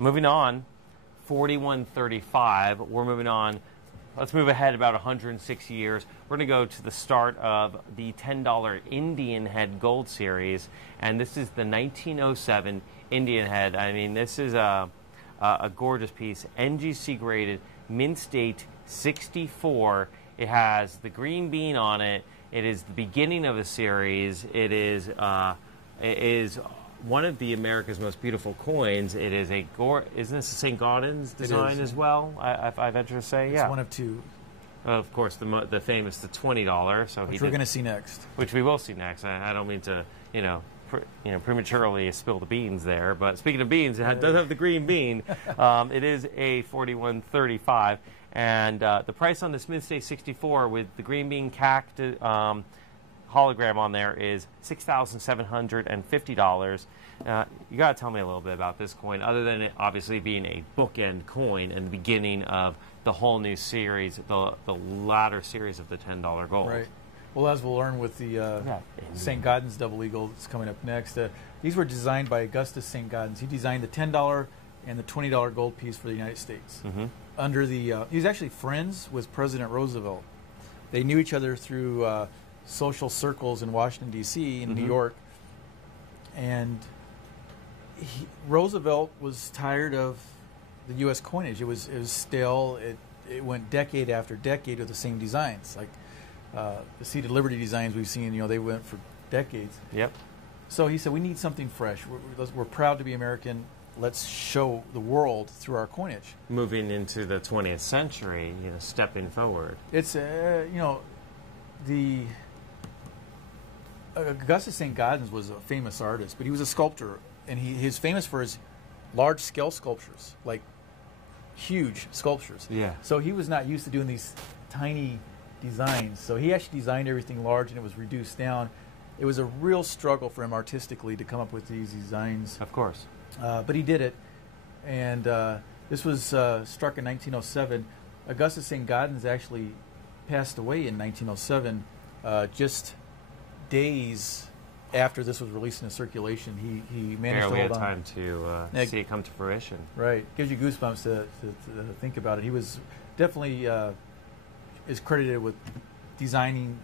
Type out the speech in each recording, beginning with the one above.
Moving on, 4135. We're moving on. Let's move ahead about 106 years. We're going to go to the start of the $10 Indian Head Gold Series, and this is the 1907 Indian Head. I mean, this is a gorgeous piece, NGC graded, mint date 64. It has the green bean on it. It is the beginning of a series. It is one of the America's most beautiful coins. It is isn't this a St. Gaudens design as well? I venture to say, yeah. It's one of two. Of course, the famous, the $20. So which we're going to see next. Which we will see next. I don't mean to, prematurely spill the beans there. But speaking of beans, it does have the green bean. It is a 4135, and the price on this mint state 64 with the green bean cactus hologram on there is $6,750. You got to tell me a little bit about this coin, other than it obviously being a bookend coin and the beginning of the whole new series, the latter series of the $10 gold. Right. Well, as we'll learn with the St. Gaudens double eagle that's coming up next, these were designed by Augustus St. Gaudens. He designed the $10 and the $20 gold piece for the United States. Mm-hmm. Under the, he was actually friends with President Roosevelt. They knew each other through social circles in Washington, D.C., in New York. And Roosevelt was tired of the U.S. coinage. It was stale. It went decade after decade with the same designs. Like the Seated Liberty designs we've seen, they went for decades. Yep. So he said, we need something fresh. We're proud to be American. Let's show the world through our coinage. Moving into the 20th century, stepping forward. It's, the Augustus St. Gaudens was a famous artist, but he was a sculptor, and he's famous for his large-scale sculptures, like huge sculptures. Yeah. So he was not used to doing these tiny designs. So he actually designed everything large, and it was reduced down. It was a real struggle for him artistically to come up with these designs. Of course. But he did it, and this was struck in 1907. Augustus St. Gaudens actually passed away in 1907, just days after this was released into circulation. He managed to hold on. Time to see it come to fruition. Right. Gives you goosebumps to think about it. He was definitely is credited with designing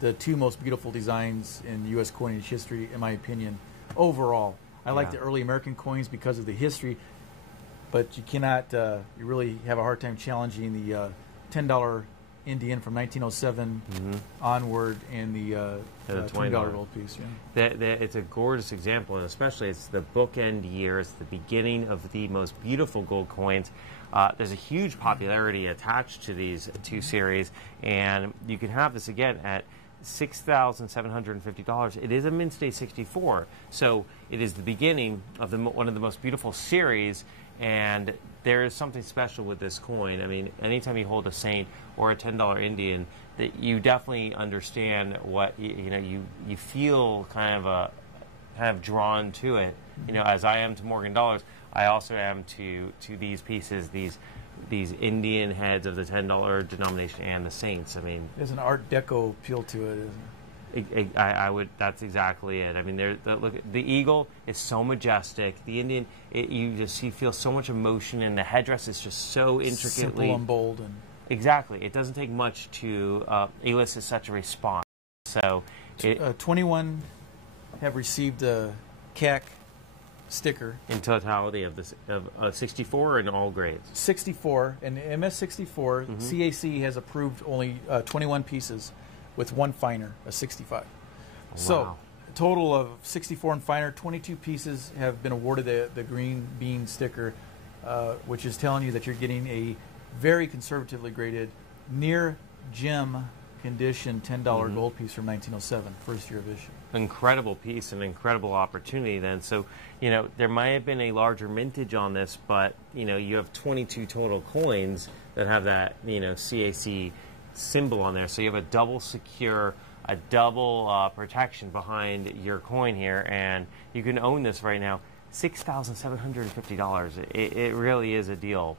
the two most beautiful designs in U.S. coinage history, in my opinion, overall. I like the early American coins because of the history, but you cannot, you really have a hard time challenging the $10 Indian from 1907 onward and the $20 gold piece. Yeah. It's a gorgeous example, and especially it's the bookend years, the beginning of the most beautiful gold coins. There's a huge popularity attached to these two series, and you can have this again at $6,750. It is a mint state 64, so it is the beginning of one of the most beautiful series, and there is something special with this coin. I mean, anytime you hold a saint or a $10 Indian, that you definitely understand what you feel kind of drawn to it. As I am to Morgan dollars, I also am to these pieces, these Indian heads of the $10 denomination and the saints. I mean, there's an Art Deco appeal to it, isn't it? I would. That's exactly it. I mean, look. The eagle is so majestic. The Indian, you feel so much emotion, and the headdress is just so intricately simple and bold. And exactly, it doesn't take much to elicit such a response. So, 21 have received a CAC sticker in totality of 64 in all grades. 64 and MS64. CAC has approved only 21 pieces, with one finer, a 65. Wow. So, a total of 64 and finer. 22 pieces have been awarded the green bean sticker, which is telling you that you're getting a very conservatively graded, near gem condition $10 gold piece from 1907, first year of issue. Incredible piece, an incredible opportunity then. So, there might have been a larger mintage on this, but, you have 22 total coins that have that, CAC symbol on there. So you have a double secure, a double protection behind your coin here, and you can own this right now. $6,750. It really is a deal.